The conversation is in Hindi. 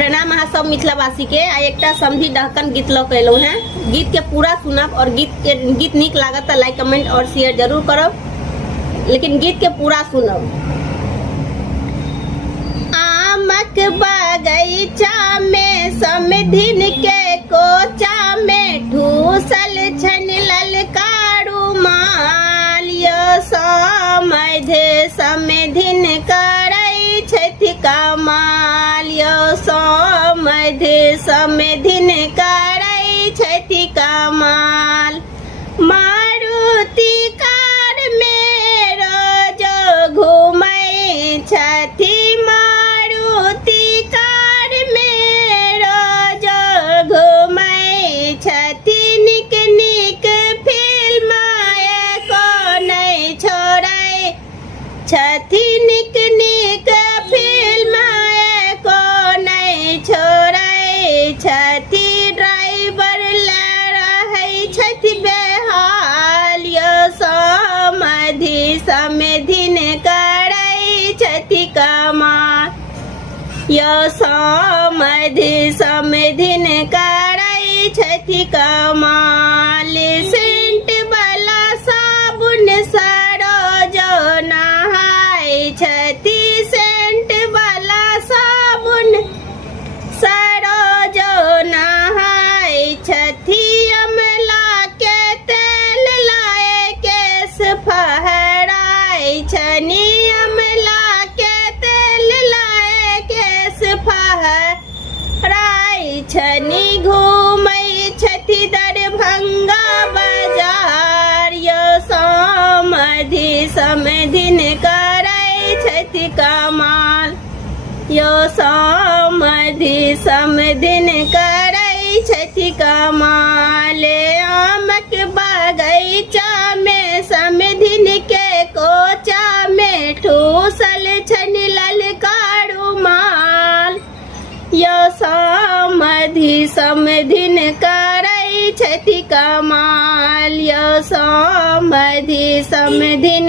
प्रणाम अहाँ सब मिथिलावासी के। आ एकटा समझी डहकन गीत लऽ के हैं। गीत के पूरा सुनब और गीत निक लागत तो लाइक कमेंट और शेयर जरूर करब, लेकिन गीत के पूरा सुनब। आमक बगीचा में समधिन के कोचा में ठूसल छन ललकारू माल। समधिन करै छथि कमाल। समधिन करै छथि कमाल। मारुति कार में रोज घूमै छथि। मारुति कार में रोज घूमै छथि। निक निक फिल्म एको नहीं छोड़ै छथि। निक निक फिल्म एको नहीं छोड़ै छथि। ड्राइवर ले रहै छथि बेहाल। समधिन करै छथि कमाल। समधिन करै छथि कमाल। सेंट वाला साबुन सरोज नहाय छथि। सेंट वाला साबुन सरोज नहाय छथि। अमला के तेल लाए केस फहराय छनि। अमला के तेल लाए केस फहराय छनि। घूमै छथि दरभंगा बाजार। समधिन करै छथि कमाल। समधिन करै छथि कमाल। आमक बगीचा में समधिन के कोचा में ठूसल छन ललकारू माल। समधिन करै छथि कमाल। समधिन